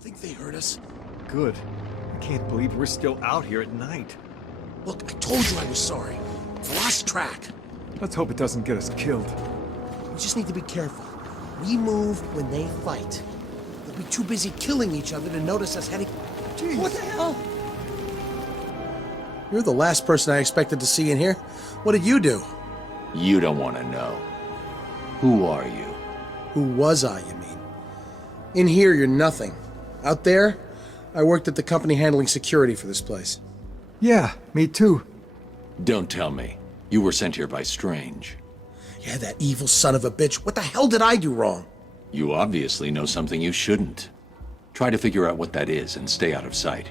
Think they heard us? Good. I can't believe we're still out here at night. Look, I told you I was sorry. I lost track. Let's hope it doesn't get us killed. We just need to be careful. We move when they fight. They'll be too busy killing each other to notice us heading... Jeez. What the hell? You're the last person I expected to see in here. What did you do? You don't want to know. Who are you? Who was I, you mean? In here, you're nothing. Out there, I worked at the company handling security for this place. Yeah, me too. Don't tell me. You were sent here by Strange. Yeah, that evil son of a bitch. What the hell did I do wrong? You obviously know something you shouldn't. Try to figure out what that is and stay out of sight.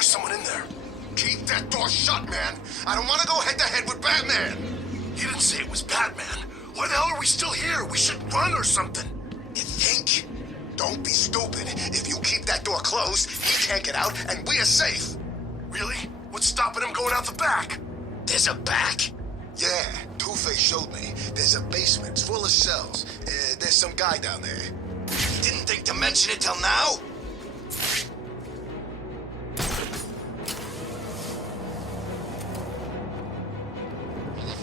Someone in there. Keep that door shut, man. I don't want to go head-to-head with Batman. He didn't say it was Batman. Why the hell are we still here? We should run or something. You think? Don't be stupid. If you keep that door closed, he can't get out, and we are safe. Really? What's stopping him going out the back? There's a back? Yeah, Two-Face showed me. There's a basement full of cells. There's some guy down there. You didn't think to mention it till now?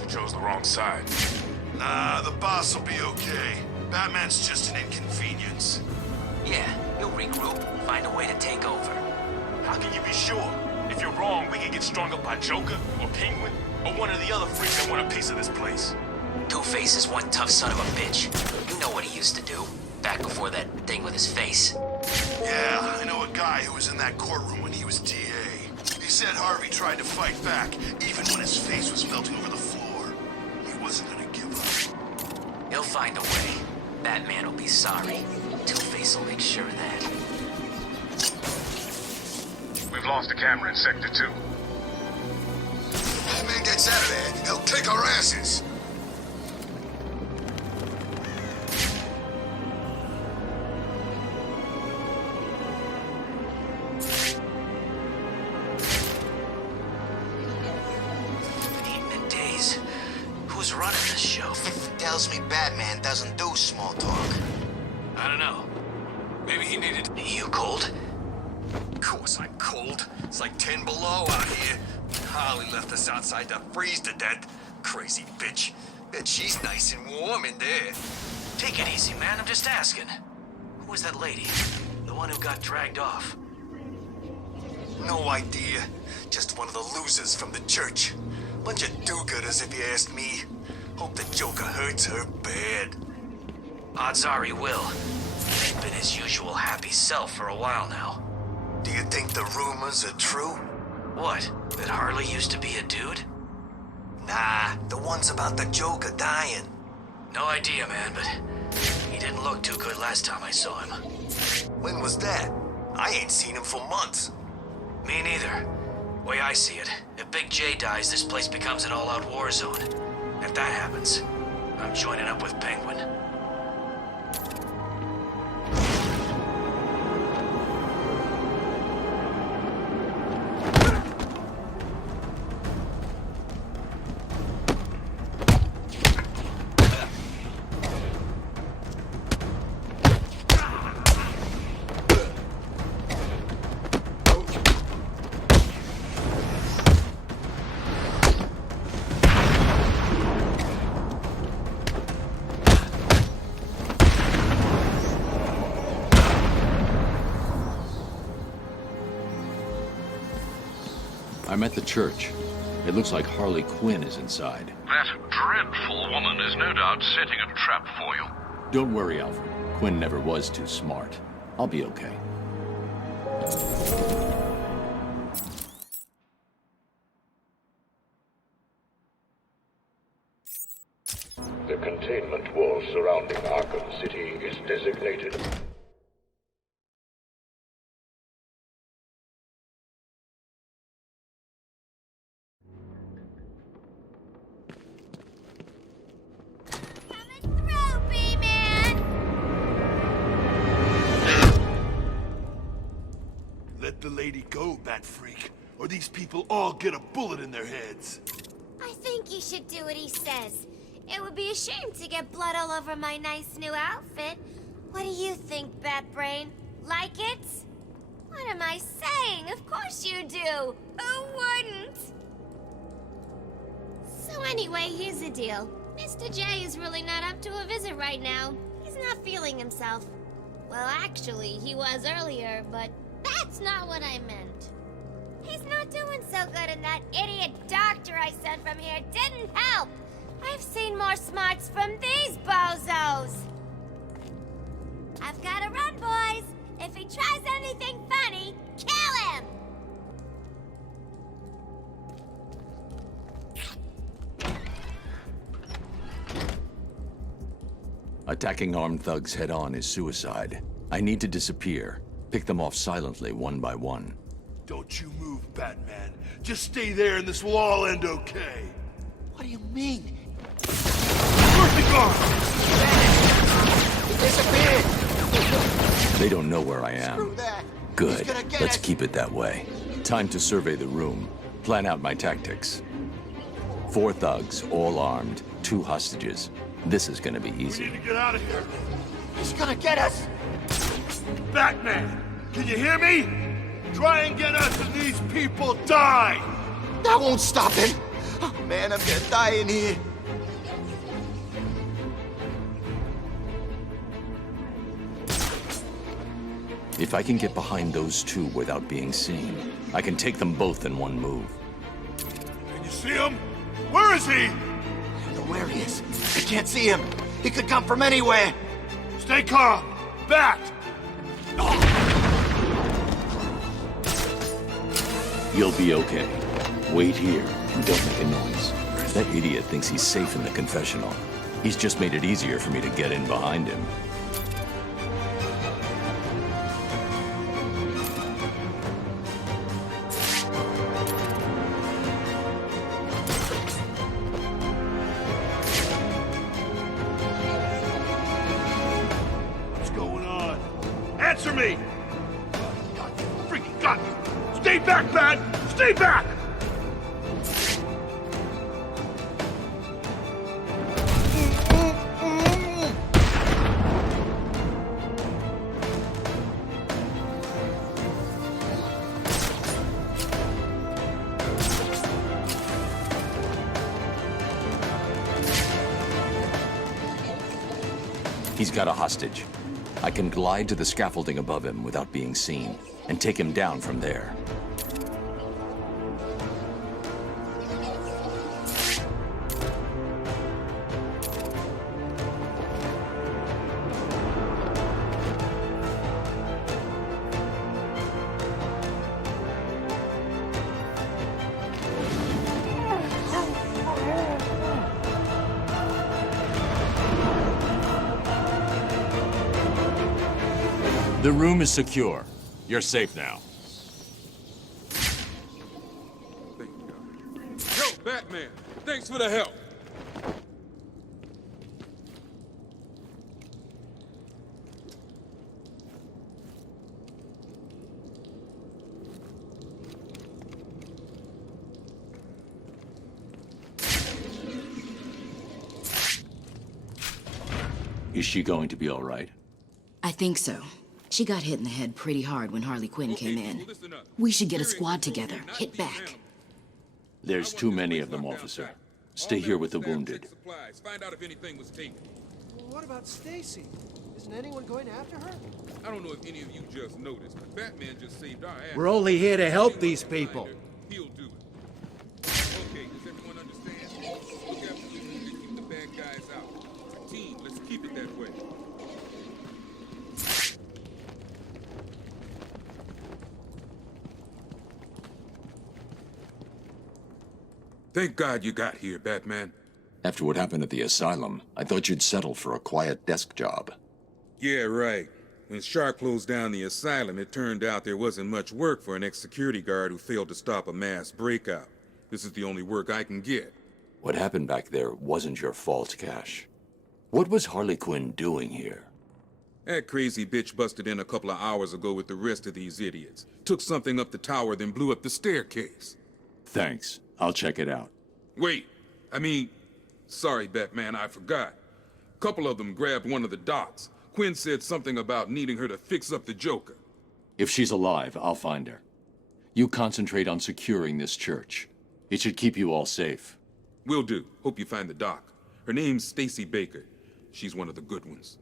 Chose the wrong side. Nah, the boss will be okay. Batman's just an inconvenience. Yeah, he'll regroup, find a way to take over. How can you be sure? If you're wrong, we can get strung up by Joker, or Penguin, or one of the other freaks that want a piece of this place. Two-Face is one tough son of a bitch. You know what he used to do, back before that thing with his face. Yeah, I know a guy who was in that courtroom when he was DA. He said Harvey tried to fight back, even when his face was melting over the floor. He wasn't gonna give up. He'll find a way. Batman will be sorry. Two-Face will make sure of that. We've lost a camera in Sector 2. Batman gets out of there, he'll kick our asses. Who's running this show? Tells me Batman doesn't do small talk. I don't know. Maybe he needed... You cold? Of course I'm cold. It's like 10 below out here. Harley left us outside to freeze to death. Crazy bitch. Bet she's nice and warm in there. Take it easy, man. I'm just asking. Who was that lady? The one who got dragged off? No idea. Just one of the losers from the church. Bunch of do-gooders, if you ask me. Hope the Joker hurts her bad. Odds are he will. He's been his usual happy self for a while now. Do you think the rumors are true? What? That Harley used to be a dude? Nah, the ones about the Joker dying. No idea, man, but he didn't look too good last time I saw him. When was that? I ain't seen him for months. Me neither. Way I see it, if Big J dies, this place becomes an all-out war zone. If that happens, I'm joining up with Penguin. I'm at the church. It looks like Harley Quinn is inside. That dreadful woman is no doubt setting a trap for you. Don't worry, Alfred. Quinn never was too smart. I'll be okay. The containment wall surrounding Arkham City is designated lady go, Bat Freak, or these people all get a bullet in their heads. I think you should do what he says. It would be a shame to get blood all over my nice new outfit. What do you think, Batbrain? Like it? What am I saying? Of course you do. Who wouldn't? So anyway, here's the deal. Mr. J is really not up to a visit right now. He's not feeling himself. Well, actually, he was earlier, but that's not what I meant. He's not doing so good, and that idiot doctor I sent from here didn't help. I've seen more smarts from these bozos. I've gotta run, boys. If he tries anything funny, kill him! Attacking armed thugs head-on is suicide. I need to disappear. Pick them off silently, one by one. Don't you move, Batman. Just stay there and this will all end okay. What do you mean? Where's the guard? He disappeared! They don't know where I am. Screw that! Good. He's gonna get Let's us. keep it that way. Time to survey the room. Plan out my tactics. 4 thugs, all armed. 2 hostages. This is gonna be We easy. need to get out of here. He's gonna get us! Batman, can you hear me? Try and get us and these people die! That won't stop him! Oh, man, I'm gonna die in here. If I can get behind those 2 without being seen, I can take them both in one move. Can you see him? Where is he? I don't know where he is. I can't see him. He could come from anywhere. Stay calm. Bat! You'll be okay. Wait here and don't make a noise. That idiot thinks he's safe in the confessional. He's just made it easier for me to get in behind him. What's going on? Answer me! Got you. Freaking got you! Stay back, Bat! Stay back! He's got a hostage. I can glide to the scaffolding above him without being seen, and take him down from there. The room is secure. You're safe now. Thank you, God. Yo, Batman! Thanks for the help! Is she going to be all right? I think so. She got hit in the head pretty hard when Harley Quinn came in. So listen up. We should get a squad together. Hit back. There's too many of them, officer. Stay here with the wounded. Supplies. Find out if anything was taken. What about Stacy? Isn't anyone going after her? I don't know if any of you just noticed, but Batman just saved our ass. We're only here to help these people. He'll do it. Okay, does everyone understand? Look after the wounded, keep the bad guys out. It's a team. Let's keep it that way. Thank God you got here, Batman. After what happened at the asylum, I thought you'd settle for a quiet desk job. Yeah, right. When Sharp closed down the asylum, it turned out there wasn't much work for an ex-security guard who failed to stop a mass breakout. This is the only work I can get. What happened back there wasn't your fault, Cash. What was Harley Quinn doing here? That crazy bitch busted in a couple of hours ago with the rest of these idiots. Took something up the tower, then blew up the staircase. Thanks. I'll check it out. Wait, sorry, Batman, I forgot. Couple of them grabbed one of the docs. Quinn said something about needing her to fix up the Joker. If she's alive, I'll find her. You concentrate on securing this church. It should keep you all safe. Will do. Hope you find the doc. Her name's Stacy Baker. She's one of the good ones.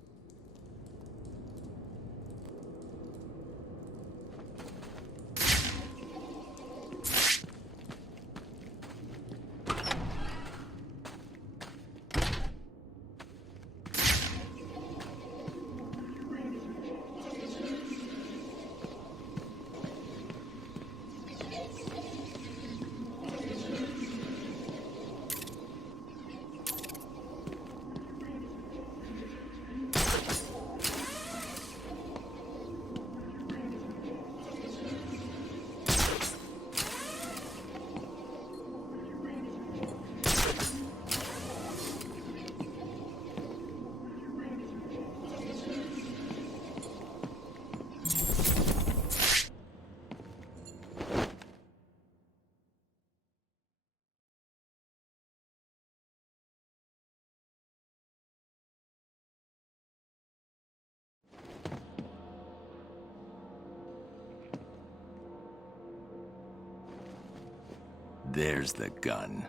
There's the gun.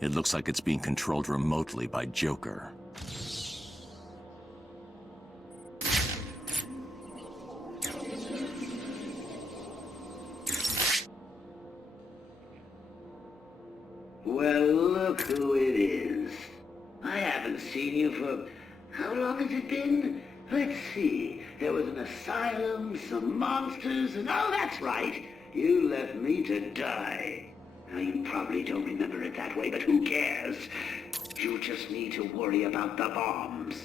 It looks like it's being controlled remotely by Joker. Well, look who it is. I haven't seen you for... How long has it been? Let's see. There was an asylum, some monsters, and oh, that's right. You left me to die. Now, you probably don't remember it that way, but who cares? You just need to worry about the bombs.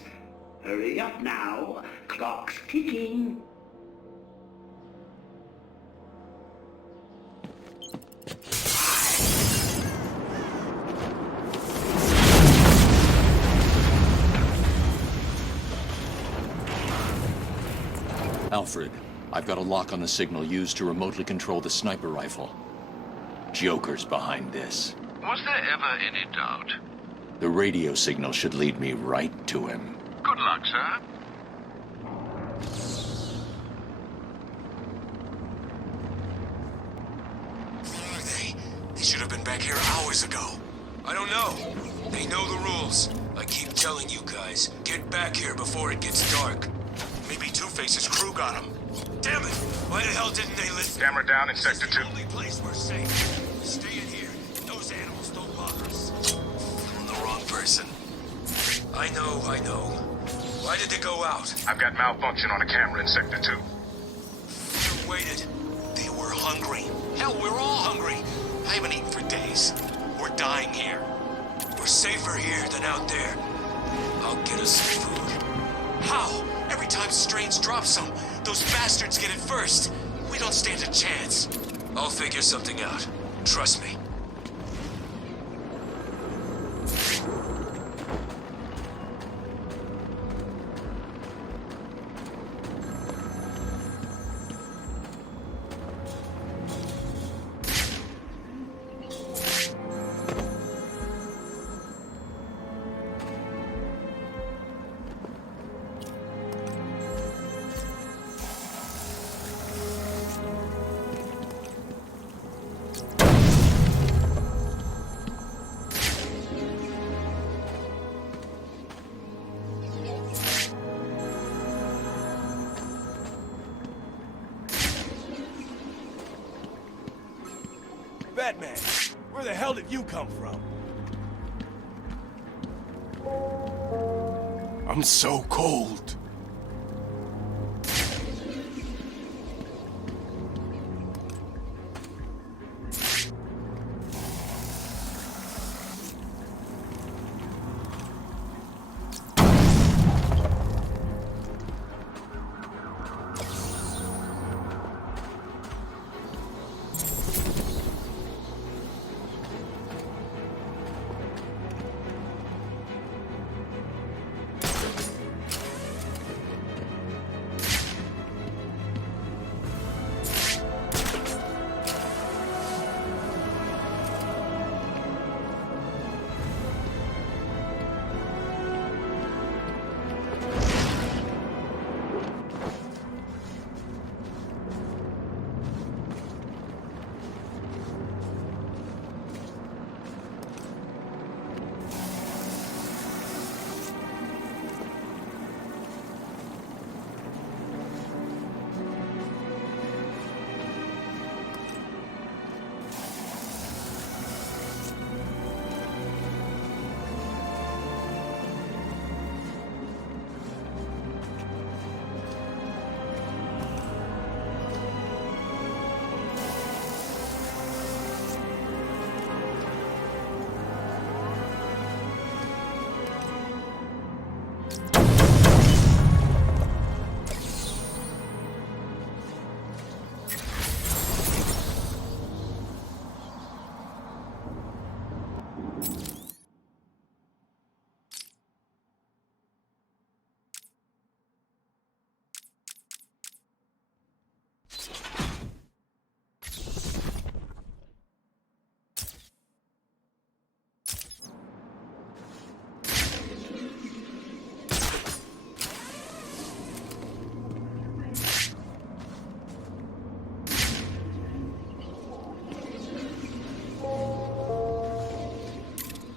Hurry up now. Clock's ticking. Alfred, I've got a lock on the signal used to remotely control the sniper rifle. Joker's behind this. Was there ever any doubt? The radio signal should lead me right to him. Good luck, sir. Where are they? They should have been back here hours ago. I don't know. They know the rules. I keep telling you guys, get back here before it gets dark. Maybe Two-Face's crew got him. Damn it! Why the hell didn't they listen? Camera down in Sector 2. It's the only place we're safe. Stay in here. Those animals don't bother us. I'm the wrong person. I know. Why did they go out? I've got malfunction on a camera in Sector 2. You waited. They were hungry. Hell, we're all hungry. I haven't eaten for days. We're dying here. We're safer here than out there. I'll get us some food. How? Every time Strange drops some, those bastards get it first. We don't stand a chance. I'll figure something out. Trust me. Batman, where the hell did you come from? I'm so cold.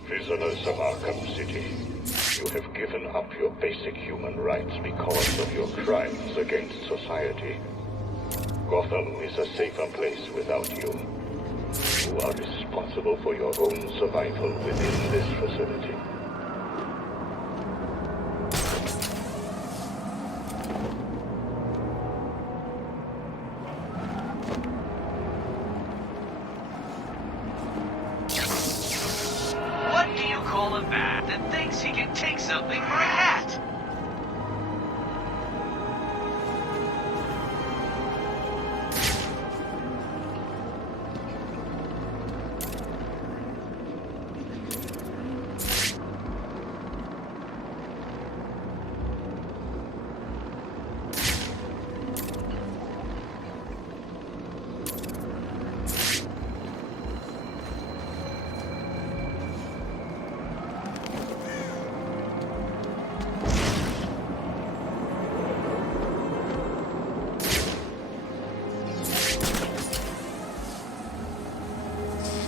Prisoners of Arkham City, you have given up your basic human rights because of your crimes against society. Gotham is a safer place without you. You are responsible for your own survival within this facility. What do you call a man that thinks he can take something for a hat?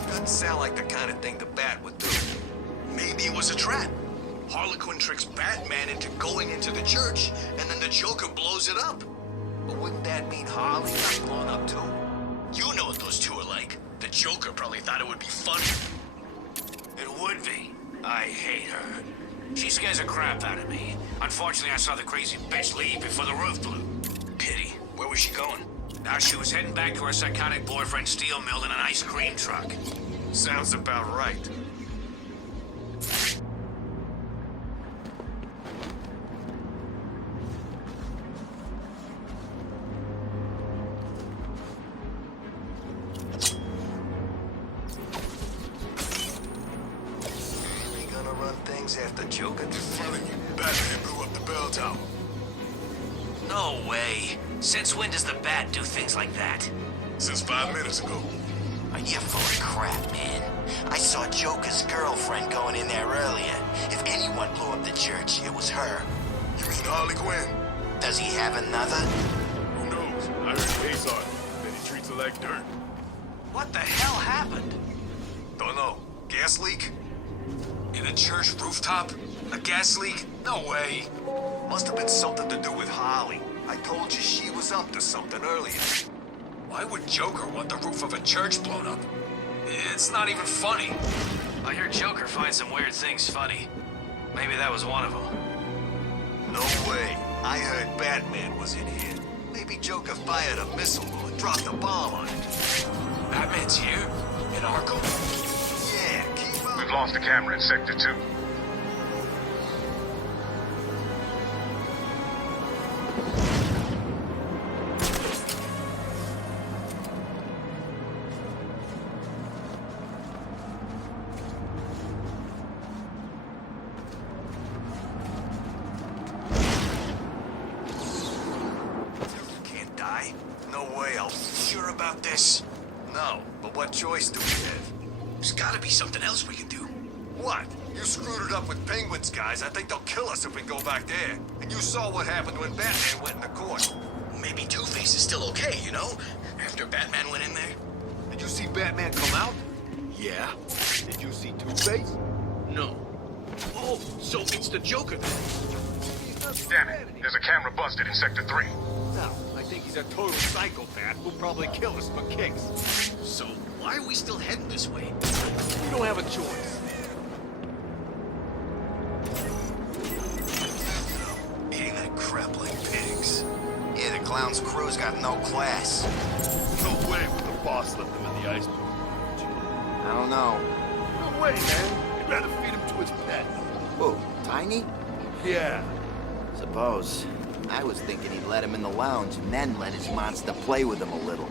Doesn't sound like the kind of thing the Bat would do. Maybe it was a trap. Harlequin tricks Batman into going into the church, and then the Joker blows it up. But wouldn't that mean Harley got blown up too? You know what those two are like. The Joker probably thought it would be funny. It would be. I hate her. She scares the crap out of me. Unfortunately, I saw the crazy bitch leave before the roof blew. Pity. Where was she going? Now she was heading back to her psychotic boyfriend steel mill in an ice cream truck. Sounds about right. We gonna run things after Joker? Telling you, Batman blew up the bell tower. No way. Since when does the Bat do things like that? Since 5 minutes ago. Are you full of crap, man? I saw Joker's girlfriend going in there earlier. If anyone blew up the church, it was her. You mean Harley Quinn? Does he have another? Who knows? I heard he hates on her. Then he treats her like dirt. What the hell happened? Don't know. Gas leak? In a church rooftop? A gas leak? No way. Must have been something to do with Harley. I told you she was up to something earlier. Why would Joker want the roof of a church blown up? It's not even funny. I hear Joker finds some weird things funny. Maybe that was one of them. No way. I heard Batman was in here. Maybe Joker fired a missile or dropped a bomb on it. Batman's here? In Arkham? Yeah, keep up. We've lost a camera in Sector 2. Can't die? No way, I'll... Sure about this? No, but what choice do we have? There's gotta be something else we can do. What? You screwed it up with Penguin's guys. I think they'll kill us if we go back there. And you saw what happened when Batman went into court. Maybe Two-Face is still okay, you know? After Batman went in there? Did you see Batman come out? Yeah. Did you see Two-Face? No. Oh, so it's the Joker then. Damn it, there's a camera busted in Sector 3. No, I think he's a total psychopath who'll probably kill us for kicks. So why are we still heading this way? We don't have a choice. Eating that crap like pigs. Yeah, the clown's crew's got no class. No way would the boss let them in the iceberg. I don't know. No way, man. He'd rather feed him to his pet. Who, Tiny? Yeah. Suppose. I was thinking he'd let him in the lounge and then let his monster play with him a little.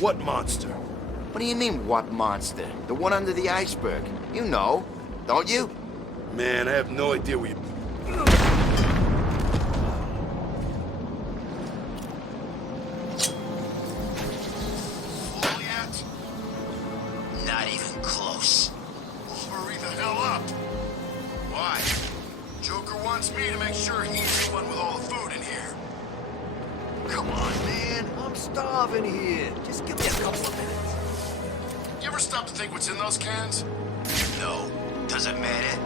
What monster? What do you mean, what monster? The one under the iceberg. You know, don't you? Man, I have no idea where you... Not even close. Hurry the hell up! Why? Joker wants me to make sure he's the one with all the food in here. Come on, man. I'm starving here. Just give me a couple of minutes. You ever stop to think what's in those cans? No. Does it matter?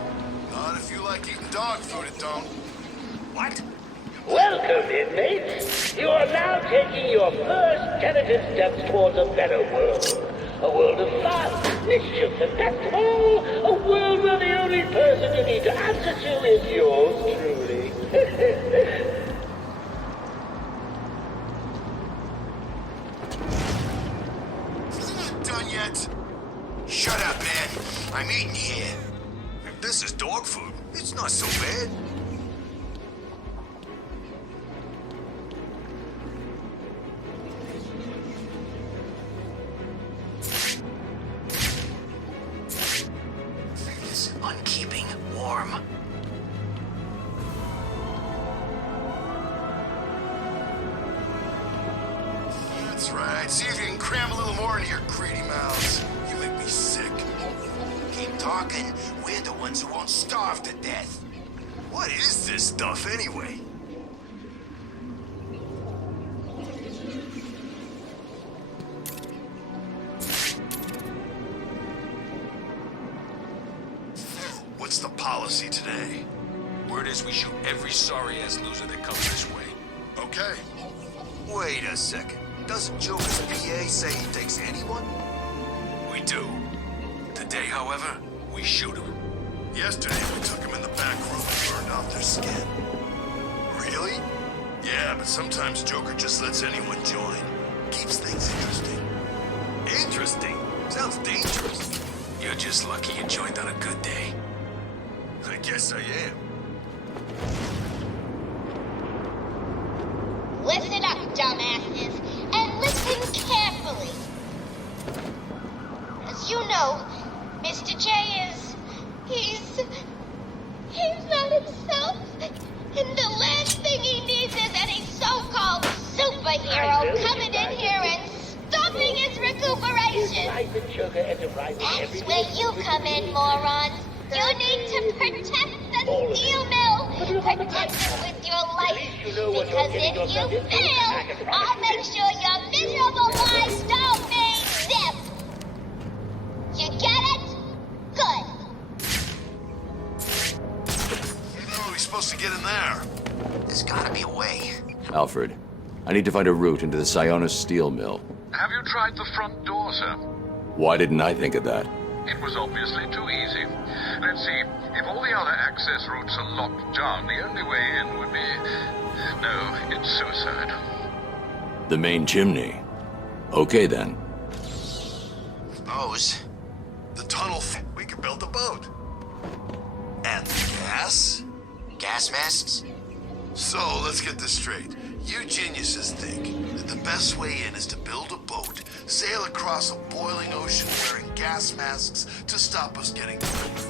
Not if you like eating dog food, it don't. What? Welcome, inmates. You are now taking your first tentative steps towards a better world. A world of fun, mischief, and that's all. A world where the only person you need to answer to is yours truly. Not done yet. Shut up, man. I'm eating here. If this is dog food, it's not so bad. It's unkeeping warm. That's right. See if you can cram a little more into your greedy mouths. You make me sick. Keep talking. We're the ones who won't starve to death. What is this stuff anyway? What's the policy today? Word is we shoot every sorry-ass loser that comes this way. Okay. Wait a second. Doesn't Joker's PA say he takes anyone? We do. Today, however, we shoot him. Yesterday we took them in the back room and burned off their skin. Really? Yeah, but sometimes Joker just lets anyone join. Keeps things interesting. Interesting. Sounds dangerous. You're just lucky you joined on a good day. I guess I am. Listen up, dumbasses, and listen carefully. As you know, Mr. J he's not himself. And the last thing he needs is any so-called superhero coming in here and stopping his recuperation. That's where you come in, morons. You need to protect the steel mill. Protect it with your life. Because if you fail, I'll make sure your miserable lives don't mean zip. You get it? Good. How are we supposed to get in there? There's gotta be a way. Alfred, I need to find a route into the Sionis steel mill. Have you tried the front door, sir? Why didn't I think of that? It was obviously too easy. Let's see. If all the other access routes are locked down, the only way in would be... No, it's suicide. The main chimney. Okay, then. Suppose. The tunnel. We could build a boat. And the gas? Gas masks? So, let's get this straight. You geniuses think that the best way in is to build a boat, sail across a boiling ocean wearing gas masks to stop us getting killed.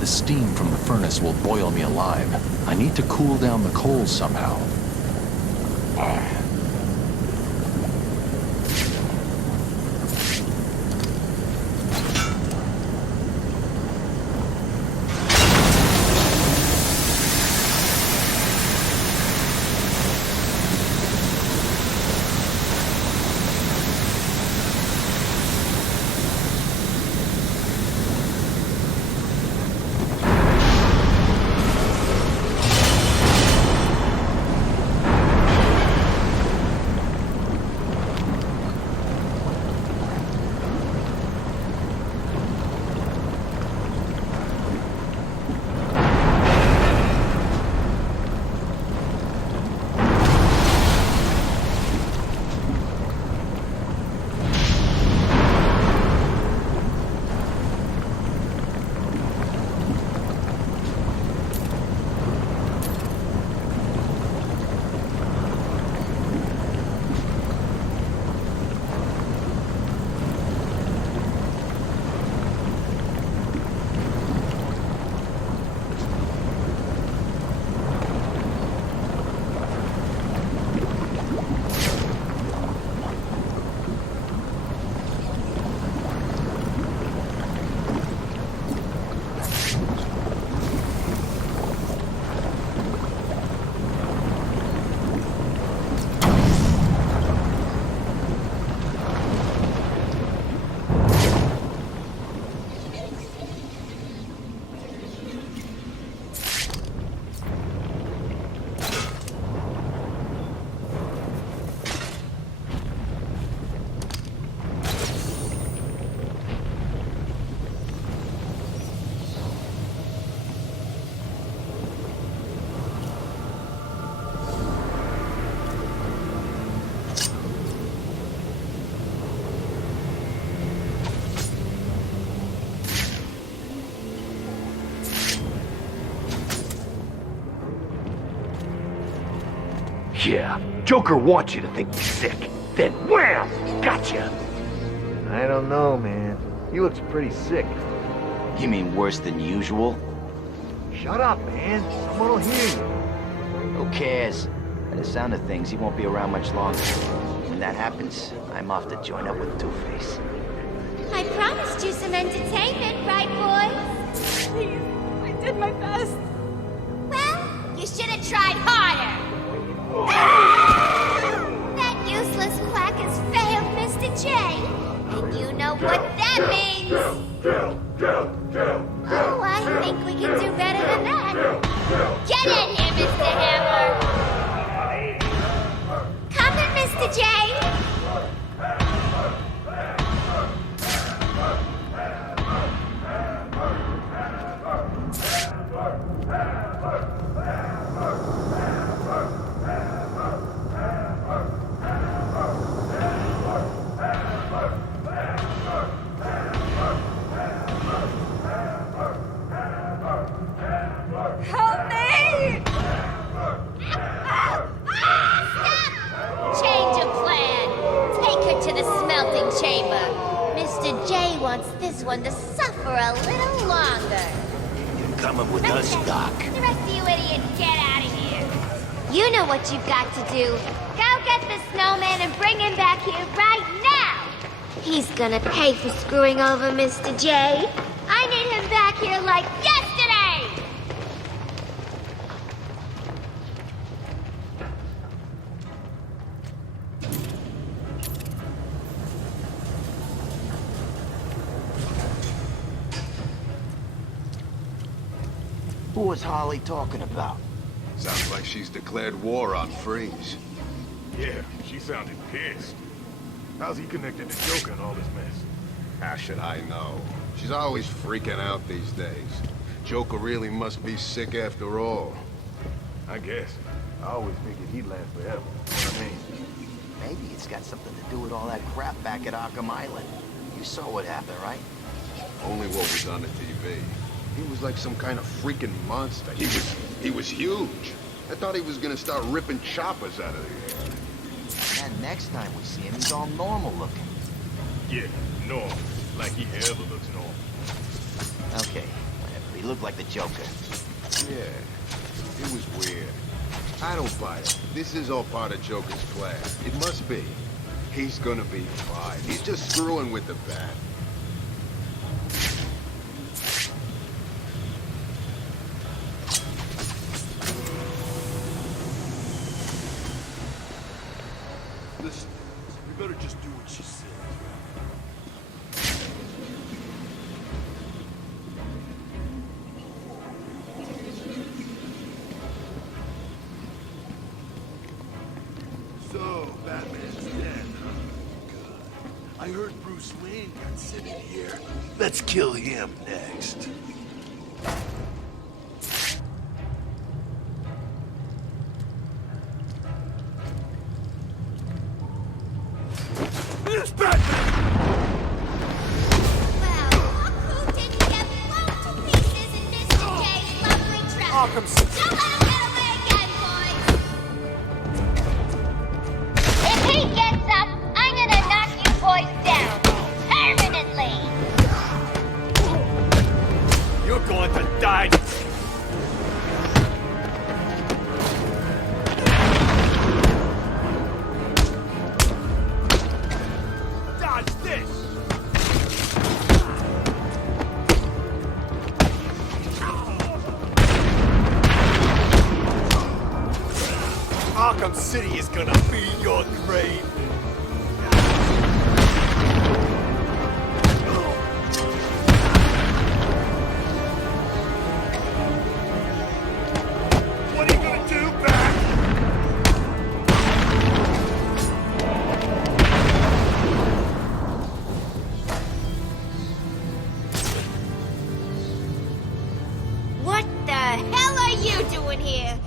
The steam from the furnace will boil me alive. I need to cool down the coals somehow. Yeah, Joker wants you to think he's sick. Then wham! Gotcha! I don't know, man. He looks pretty sick. You mean worse than usual? Shut up, man. Someone will hear you. Who cares? By the sound of things, he won't be around much longer. When that happens, I'm off to join up with Two-Face. I promised you some entertainment, right, boys? Please, I did my best. Well, you should have tried harder. That useless quack has failed, Mr. J. And you know what that means. Oh, I think we can do better than that. Get in here, Mr. Hammer. Come in, Mr. J. Help me! Change of plan. Take her to the smelting chamber. Mr. J wants this one to suffer a little longer. You're coming with us, Doc. The rest of you idiots, get out of here. You know what you've got to do. Go get the snowman and bring him back here right now. He's gonna pay for screwing over Mr. J. I need him back here like yesterday. Who was Harley talking about? Sounds like she's declared war on Freeze. Yeah, she sounded pissed. How's he connected to Joker and all this mess? How should I know? She's always freaking out these days. Joker really must be sick after all. I guess. I always figured he'd last forever. What I mean? Maybe it's got something to do with all that crap back at Arkham Island. You saw what happened, right? Only what was on the TV. He was like some kind of freaking monster. He was huge. I thought he was gonna start ripping choppers out of the air. And next time we see him, he's all normal looking. Yeah, normal. Like he ever looks normal. Okay, whatever. He looked like the Joker. Yeah, it was weird. I don't buy it. This is all part of Joker's plan. It must be. He's gonna be fine. He's just screwing with the bat. Listen, we better just do what she said. So, Batman's dead, huh? Good. I heard Bruce Wayne got sent in here. Let's kill him next. It's Batman! Who didn't get blown to pieces in Mr. J's lovely truck? Arkham Don't let him get away again, boys! If he gets up, I'm gonna knock you boys down. Permanently! You're going to die. Dodge this! Arkham City is gonna be your grave. What are you gonna do, Bat? What the hell are you doing here?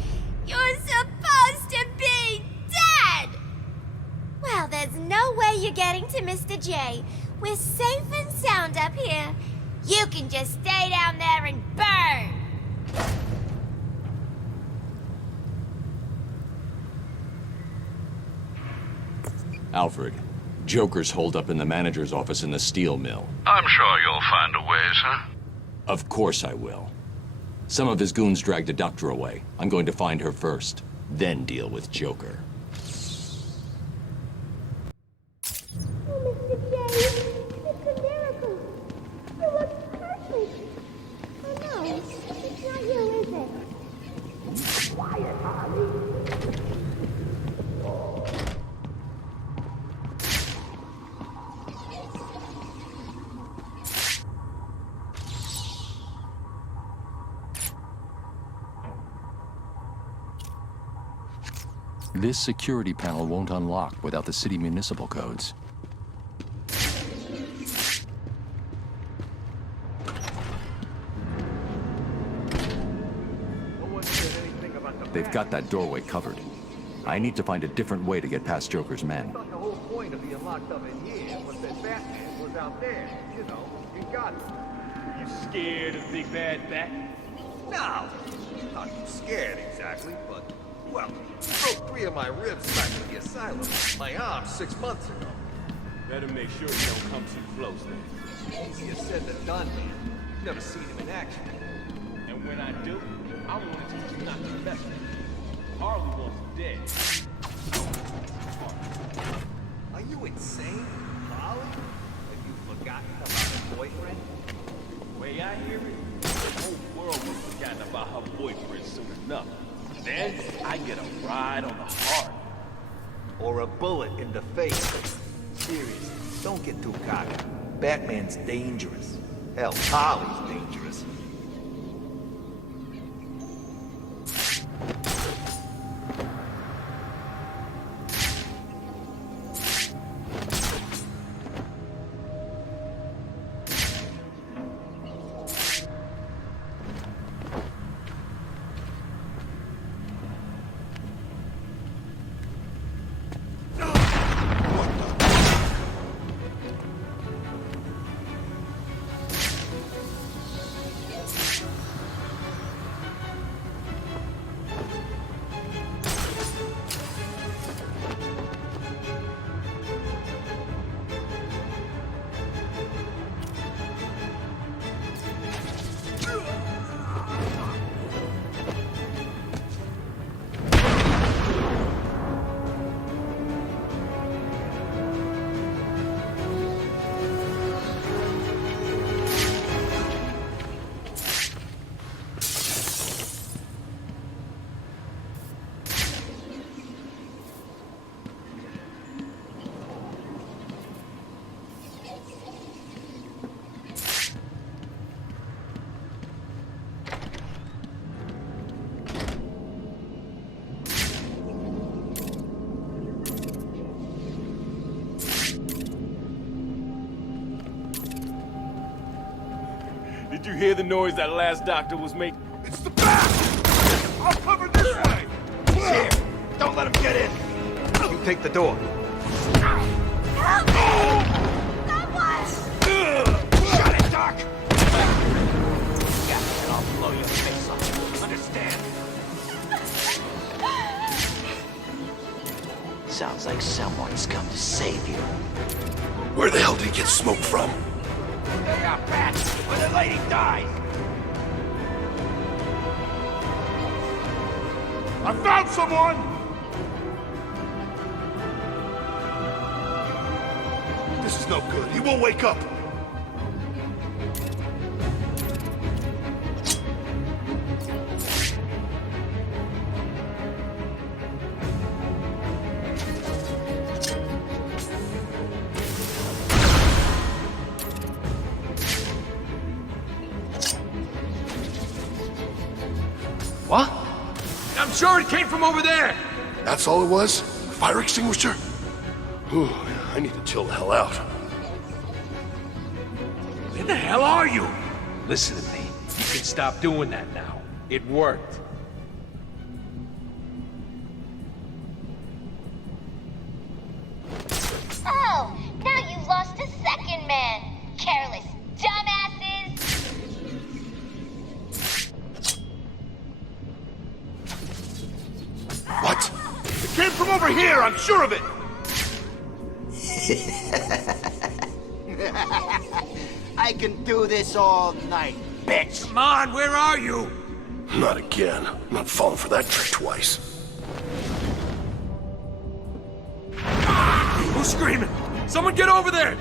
You're supposed to be dead! Well, there's no way you're getting to Mr. J. We're safe and sound up here. You can just stay down there and burn! Alfred, Joker's holed up in the manager's office in the steel mill. I'm sure you'll find a way, sir. Of course I will. Some of his goons dragged a doctor away. I'm going to find her first, then deal with Joker. Oh, Mr. J, it's a miracle. You look perfect. Oh no, it's not you, is it? Quiet, Harley. This security panel won't unlock without the city municipal codes. They've got that doorway covered. I need to find a different way to get past Joker's men. I thought the whole point of being locked up in here was that Batman was out there, you know, in Gotham. You scared of Big Bad Bat? No, not scared exactly, but, well, he broke 3 of my ribs back in the asylum. My arm 6 months ago. Better make sure you don't come too close then. Easier said than done, man. Never seen him in action. And when I do, I want to teach you not to mess with him. Harley wants him dead. Are you insane, Harley? Have you forgotten about her boyfriend? The way I hear it, the whole world was forgotten about her boyfriend soon enough. Then I get a ride on the heart. Or a bullet in the face. Seriously, don't get too cocky. Batman's dangerous. Hell, Harley's dangerous. Did you hear the noise that last doctor was making? It's the back! I'll cover this way! He's here! Don't let him get in! You take the door. Shut it, Doc! Yeah, and I'll blow your face off. Understand? Sounds like someone's come to save you. Where the hell did he get smoke from? They are bats where the lady died! I found someone! This is no good. He won't wake up. What? I'm sure it came from over there! That's all it was? Fire extinguisher? Whew, I need to chill the hell out. Where the hell are you? Listen to me. You can stop doing that now. It worked. Oh, now you've lost a second man. Careless dumbasses. What? It came from over here, I'm sure of it! I can do this all night, bitch. Come on, where are you? Not again. I'm not falling for that trick twice. Who's screaming? Someone get over there!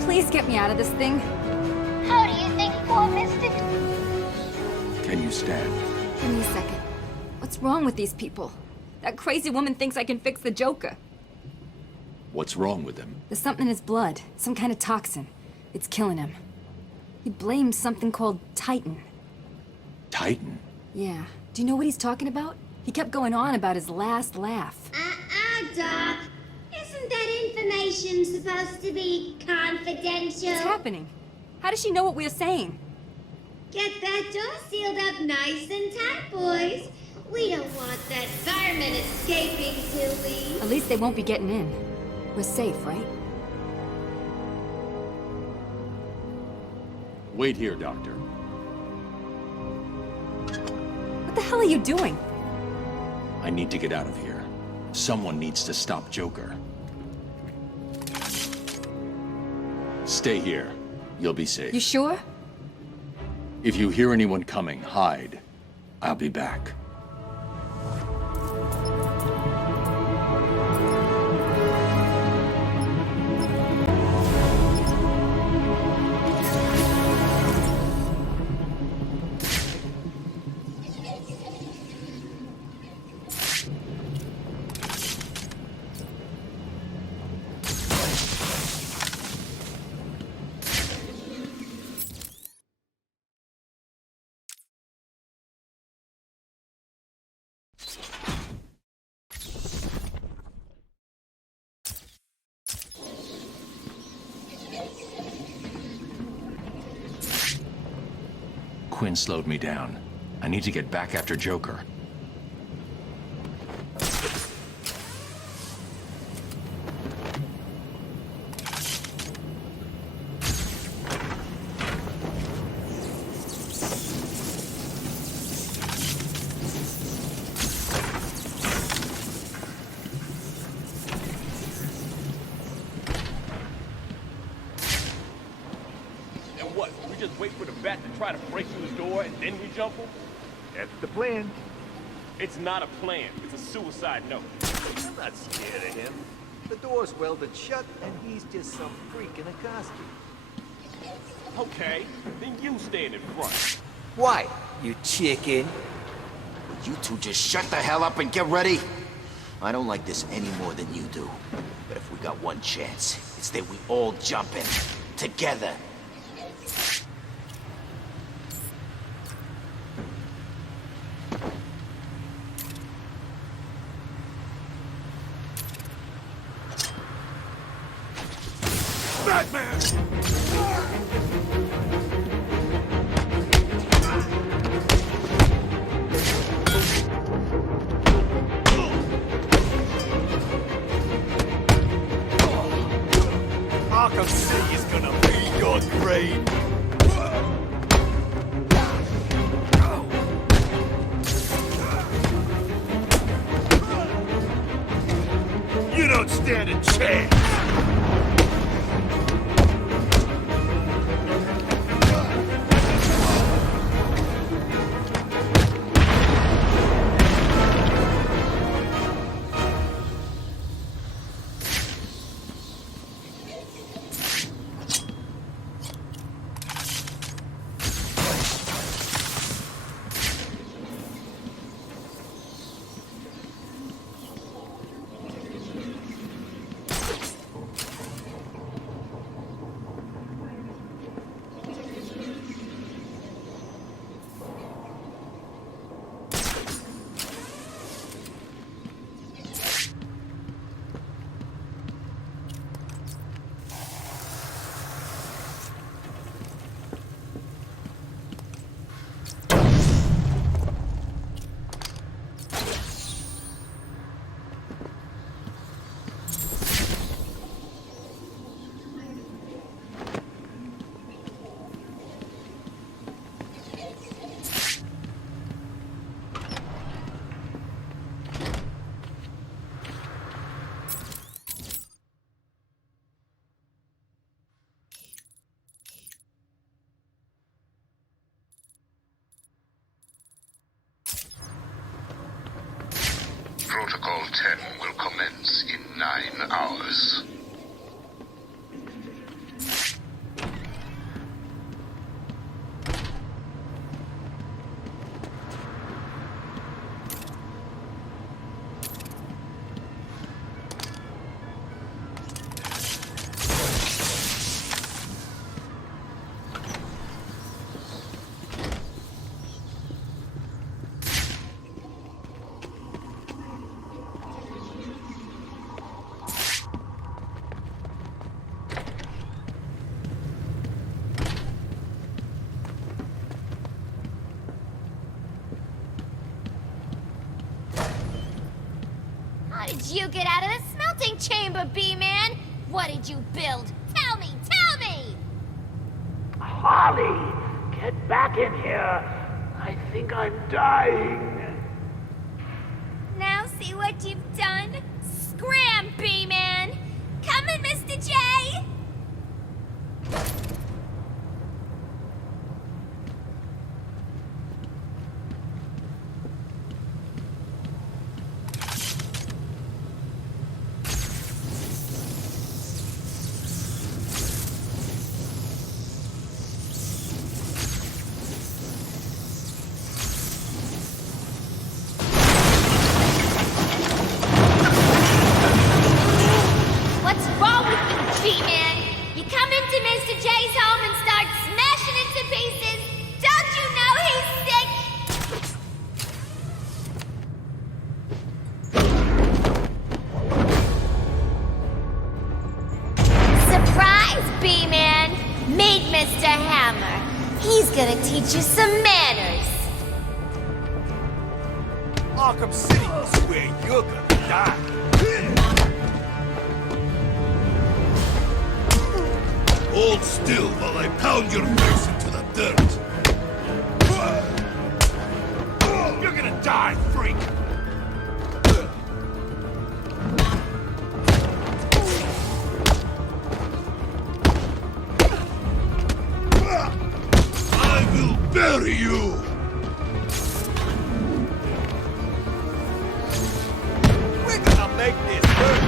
Please get me out of this thing. How do you think poor Mr. Can you stand? Give me a second. What's wrong with these people? That crazy woman thinks I can fix the Joker. What's wrong with him? There's something in his blood. Some kind of toxin. It's killing him. He blames something called Titan. Titan? Yeah. Do you know what he's talking about? He kept going on about his last laugh. Doc. Isn't that information supposed to be confidential? What's happening? How does she know what we're saying? Get that door sealed up nice and tight, boys. We don't want that fireman escaping till we... At least they won't be getting in. We're safe, right? Wait here, Doctor. What the hell are you doing? I need to get out of here. Someone needs to stop Joker. Stay here. You'll be safe. You sure? If you hear anyone coming, hide. I'll be back. Quinn slowed me down. I need to get back after Joker. And what? We just wait for the bat to try to break through the door and then we jump him? That's the plan. It's not a plan. It's a suicide note. I'm not scared of him. The door's welded shut, and he's just some freak in a costume. Okay, then you stand in front. Why, you chicken? Will you two just shut the hell up and get ready? I don't like this any more than you do. But if we got one chance, it's that we all jump in. Together. Batman! Arkham City is gonna be your grave. You don't stand a chance! Protocol 10 will commence in 9 hours. How did you get out of the smelting chamber, B-Man? What did you build? Tell me, tell me! Harley, get back in here. I think I'm dying. Now see what you've done? Scram, B-Man! Coming, Mr. J! What's wrong with you, G-Man? You come into Mr. J's home and start smashing into pieces. Don't you know he's sick? Surprise, B-Man! Meet Mr. Hammer. He's gonna teach you some manners. Arkham City is where you're gonna die. Hold still while I pound your face into the dirt. You're gonna die, freak! I will bury you! We're gonna make this hurt.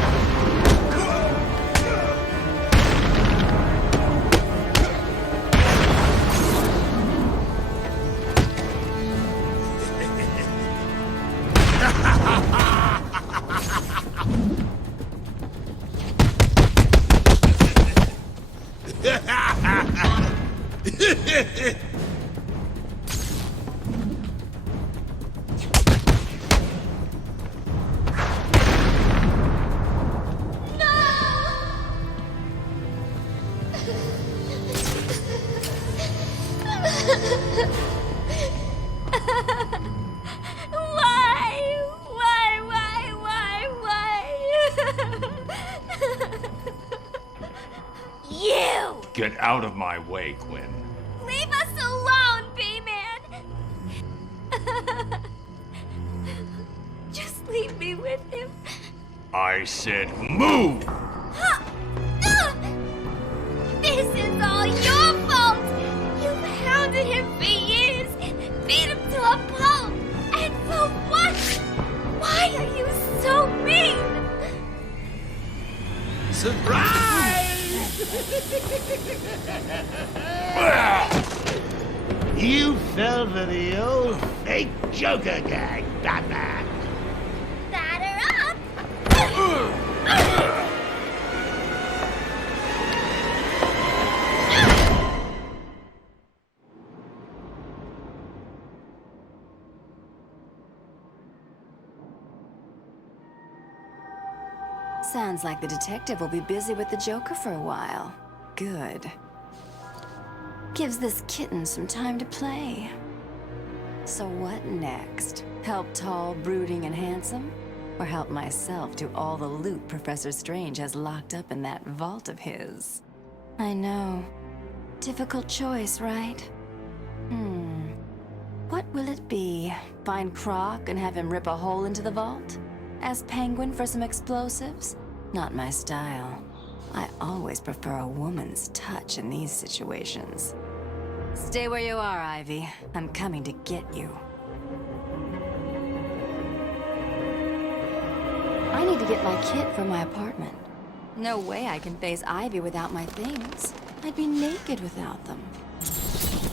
Get out of my way, Quinn. Leave us alone, B-Man! Just leave me with him. I said move! This is all your fault! You've hounded him for years, beat him to a pulp, and for what? Why are you so mean? Surprise! You fell for the old fake Joker gag, Batman. Batter up! Sounds like the detective will be busy with the Joker for a while. Good. Gives this kitten some time to play. So what next? Help tall, brooding, and handsome? Or help myself do all the loot Professor Strange has locked up in that vault of his? I know. Difficult choice, right? What will it be? Find Croc and have him rip a hole into the vault? Ask Penguin for some explosives? Not my style. I always prefer a woman's touch in these situations. Stay where you are, Ivy. I'm coming to get you. I need to get my kit from my apartment. No way I can face Ivy without my things. I'd be naked without them.